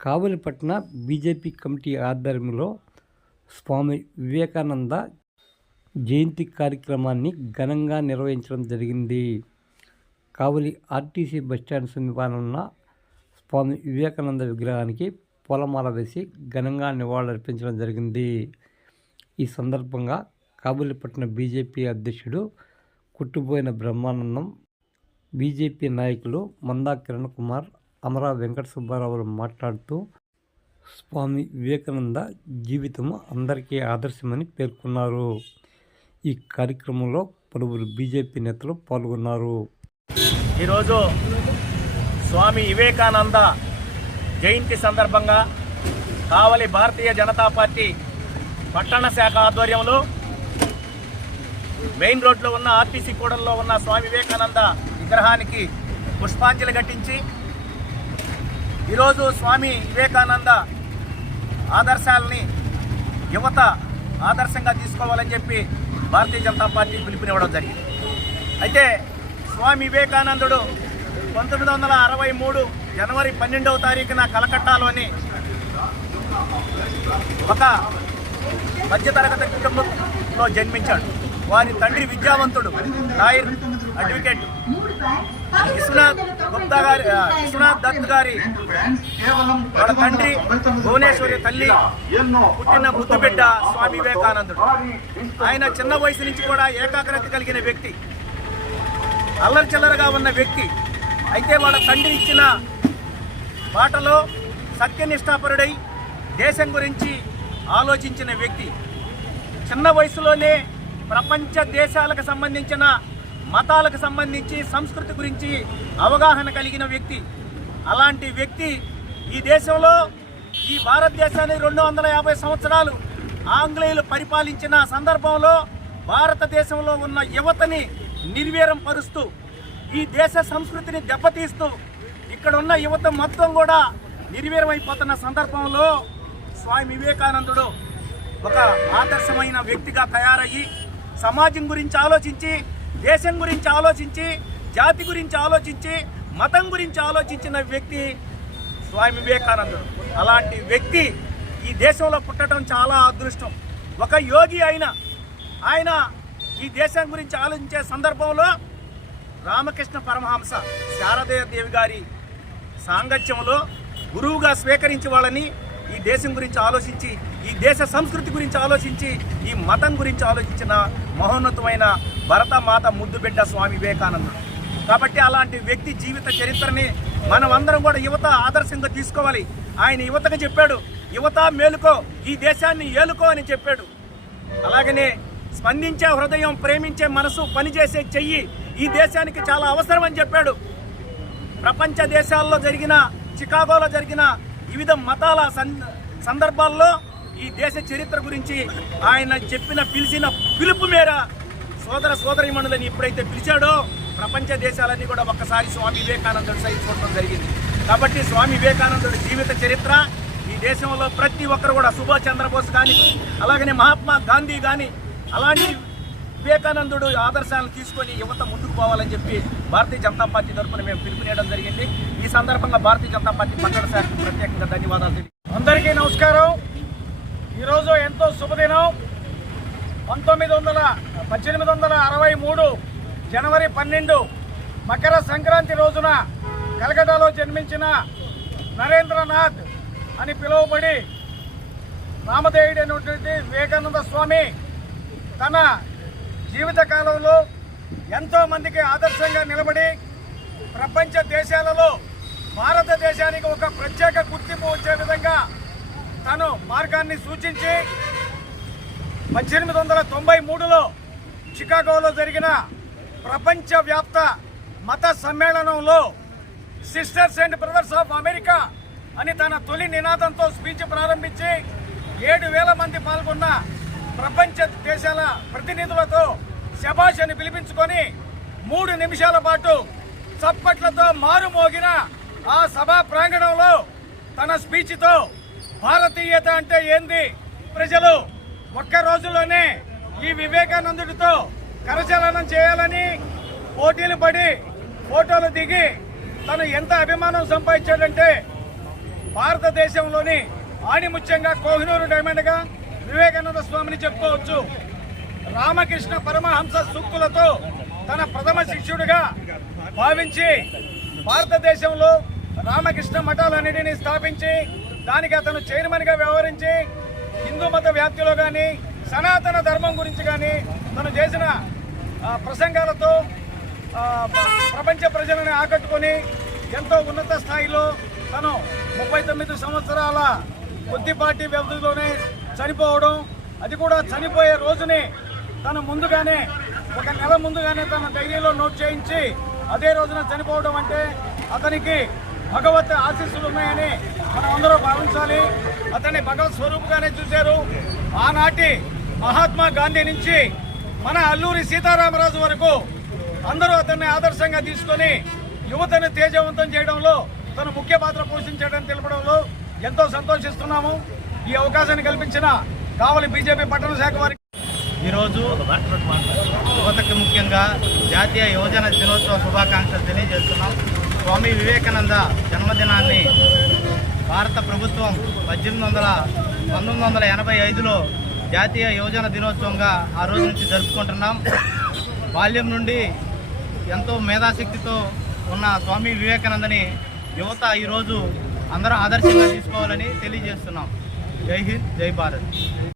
కావలిపట్న BJP committee ఆధ్వర్యంలో స్వామి వివేకానంద జయంతి కార్యక్రమాన్ని ఘనంగా నిర్వహించడం జరిగింది. కావలి ఆర్టీసీ బస్టాండ్ సమీపానున్న స్వామి వివేకానంద విగ్రహానికి పూలమాల వేసి ఘనంగా నివాళులర్పించడం జరిగింది. ఈ సందర్భంగా కాబూలిపట్నం బీజేపీ అధ్యక్షుడు కుట్టుబోయిన బ్రహ్మానందం బీజేపీ నాయకులు మందా కిరణ్ కుమార్ అమరా వెంకట సుబ్బారావులు మాట్లాడుతూ స్వామి వివేకానంద జీవితము అందరికీ ఆదర్శమని పేర్కొన్నారు. ఈ కార్యక్రమంలో పలువురు బీజేపీ నేతలు పాల్గొన్నారు. ఈరోజు స్వామి వివేకానంద జయంతి సందర్భంగా కావలి భారతీయ జనతా పార్టీ పట్టణ శాఖ ఆధ్వర్యంలో మెయిన్ రోడ్లో ఉన్న ఆర్టీసీ కూడల్లో ఉన్న స్వామి వివేకానంద విగ్రహానికి పుష్పాంజలి ఘటించి ఈరోజు స్వామి వివేకానంద ఆదర్శాలని యువత ఆదర్శంగా తీసుకోవాలని చెప్పి భారతీయ జనతా పార్టీ పిలుపునివ్వడం జరిగింది. అయితే స్వామి వివేకానందుడు పంతొమ్మిది వందల అరవై మూడు జనవరి పన్నెండవ తారీఖున కలకట్టాలోని ఒక మధ్యతరగతి కుటుంబంలో జన్మించాడు. వారి తండ్రి విద్యావంతుడు రాయర్ అడ్వకేట్ విశ్వనాథ్ గుప్తా గారి విశ్వనాథ్ దత్ గారి వాళ్ళ తండ్రి భువనేశ్వరి తల్లి పుట్టిన బుద్ధి బిడ్డ స్వామి వివేకానందుడు. ఆయన చిన్న వయసు నుంచి కూడా ఏకాగ్రత కలిగిన వ్యక్తి. అల్లరి చిల్లరగా ఉన్న వ్యక్తి. అయితే వాళ్ళ తండ్రి ఇచ్చిన బాటలో సత్యనిష్టాపరుడై దేశం గురించి ఆలోచించిన వ్యక్తి. చిన్న వయసులోనే ప్రపంచ దేశాలకు సంబంధించిన మతాలకు సంబంధించి సంస్కృతి గురించి అవగాహన కలిగిన వ్యక్తి. అలాంటి వ్యక్తి ఈ దేశంలో ఈ భారతదేశాన్ని రెండు వందల యాభై సంవత్సరాలు ఆంగ్లేయులు పరిపాలించిన సందర్భంలో భారతదేశంలో ఉన్న యువతని నిర్వీరం పరుస్తూ ఈ దేశ సంస్కృతిని దెబ్బతీస్తూ ఇక్కడ ఉన్న యువత మొత్తం కూడా నిర్వీరమైపోతున్న సందర్భంలో స్వామి వివేకానందుడు ఒక ఆదర్శమైన వ్యక్తిగా తయారయ్యి సమాజం గురించి ఆలోచించి దేశం గురించి ఆలోచించి జాతి గురించి ఆలోచించి మతం గురించి ఆలోచించిన వ్యక్తి స్వామి వివేకానందుడు. అలాంటి వ్యక్తి ఈ దేశంలో పుట్టడం చాలా అదృష్టం. ఒక యోగి అయిన ఆయన ఈ దేశం గురించి ఆలోచించే సందర్భంలో రామకృష్ణ పరమహంస శారదయ దేవి గారి సాంగత్యంలో గురువుగా స్వీకరించి వాళ్ళని ఈ దేశం గురించి ఆలోచించి ఈ దేశ సంస్కృతి గురించి ఆలోచించి ఈ మతం గురించి ఆలోచించిన మహోన్నతమైన భరత మాత ముద్దుబిడ్డ స్వామి వివేకానందుడు కాబట్టి అలాంటి వ్యక్తి జీవిత చరిత్రని మనం అందరం కూడా యువత ఆదర్శంగా తీసుకోవాలి. ఆయన యువతకు చెప్పాడు యువత మేలుకో ఈ దేశాన్ని ఏలుకో అని చెప్పాడు. అలాగనే స్పందించే హృదయం ప్రేమించే మనసు పనిచేసే చెయ్యి ఈ దేశానికి చాలా అవసరం అని చెప్పాడు. ప్రపంచ దేశాల్లో జరిగిన చికాగోలో జరిగిన వివిధ మతాల సందర్భాల్లో ఈ దేశ చరిత్ర గురించి ఆయన చెప్పిన పిలిచిన పిలుపు మేర సోదర సోదరిమణులని ఎప్పుడైతే పిలిచాడో ప్రపంచ దేశాలన్నీ కూడా ఒక్కసారి స్వామి వివేకానందుడు సైతం చూడటం జరిగింది. కాబట్టి స్వామి వివేకానందుడి జీవిత చరిత్ర ఈ దేశంలో ప్రతి ఒక్కరు కూడా సుభాష్ చంద్రబోస్ కానీ అలాగనే మహాత్మా గాంధీ కానీ అలాంటి వివేకానందుడు ఆదర్శాలను తీసుకొని యువత ముందుకు పోవాలని చెప్పి భారతీయ జనతా పార్టీ తరఫున మేము పిలుపునేయడం జరిగింది. ఈ సందర్భంగా భారతీయ జనతా పార్టీ పట్టణ శాఖకు ప్రత్యేకంగా ధన్యవాదాలు అందరికీ నమస్కారం. ఈరోజు ఎంతో శుభదినం. పంతొమ్మిది వందల పద్దెనిమిది వందల అరవై మూడు జనవరి పన్నెండు మకర సంక్రాంతి రోజున కలకటాలో జన్మించిన నరేంద్రనాథ్ అని పిలువబడి రామదేవుడైనటువంటి వివేకానంద స్వామి తన జీవితకాలంలో ఎంతోమందికి ఆదర్శంగా నిలబడి ప్రపంచ దేశాలలో భారతదేశానికి ఒక ప్రత్యేక గుర్తింపు వచ్చే విధంగా తను మార్గాన్ని సూచించి పద్దెనిమిది వందల తొంభై మూడులో చికాగోలో జరిగిన ప్రపంచవ్యాప్త మత సమ్మేళనంలో sisters and brothers of America అని తన తొలి నినాదంతో స్పీచ్ ప్రారంభించి ఏడు వేల మంది పాల్గొన్న ప్రపంచ దేశాల ప్రతినిధులతో శభాష్ అని పిలిపించుకొని మూడు నిమిషాల పాటు చప్పట్లతో మారుమోగిన ఆ సభా ప్రాంగణంలో తన స్పీచ్తో భారతీయత అంటే ఏంది? ప్రజలు ఒక్క రోజులోనే ఈ వివేకానందుడితో కరచలనం చేయాలని పోటీలు పడి ఫోటోలు దిగి తను ఎంత అభిమానం సంపాదించాడంటే భారతదేశంలోని ఆణిముత్యంగా కోహినూరు డైమండ్గా వివేకానంద స్వామిని చెప్పుకోవచ్చు. రామకృష్ణ పరమహంస సూక్తులతో తన ప్రథమ శిష్యుడిగా భావించి భారతదేశంలో రామకృష్ణ మఠాలన్నిటినీ స్థాపించి దానికి అతను చైర్మన్గా వ్యవహరించి హిందూ మత వ్యాప్తిలో కానీ సనాతన ధర్మం గురించి కానీ తను చేసిన ప్రసంగాలతో ప్రపంచ ప్రజలను ఆకట్టుకొని ఎంతో ఉన్నత స్థాయిలో తను ముప్పై తొమ్మిది సంవత్సరాల కొద్దిపాటి వ్యవధిలోనే చనిపోవడం అది కూడా చనిపోయే రోజుని తను ముందుగానే ఒక నెల ముందుగానే తన డైరీలో నోట్ చేయించి అదే రోజున చనిపోవడం అంటే అతనికి భగవత్ ఆశీస్సులు ఉన్నాయని మనం అందరూ భావించాలి. అతన్ని భగవత్ స్వరూపుగానే చూశారు. ఆనాటి మహాత్మా గాంధీ నుంచి మన అల్లూరి సీతారామరాజు వరకు అందరూ అతన్ని ఆదర్శంగా తీసుకొని యువతను తేజవంతం చేయడంలో తను ముఖ్య పాత్ర పోషించడం తెలపడంలో ఎంతో సంతోషిస్తున్నాము. ఈ అవకాశాన్ని కల్పించిన కావలి బీజేపీ పట్టణ శాఖ వారికి ఈరోజు యువతకి ముఖ్యంగా జాతీయ యువజన దినోత్సవ శుభాకాంక్షలు తెలియజేస్తున్నాం. స్వామి వివేకానంద జన్మదినాన్ని భారత ప్రభుత్వం పద్దెనిమిది వందల పంతొమ్మిది వందల ఎనభై ఐదులో జాతీయ యువజన దినోత్సవంగా ఆ రోజు నుంచి జరుపుకుంటున్నాం. బాల్యం నుండి ఎంతో మేధాశక్తితో ఉన్న స్వామి వివేకానందని యువత ఈరోజు అందరూ ఆదర్శంగా తీసుకోవాలని తెలియజేస్తున్నాం. జై హింద్ జై భారత్.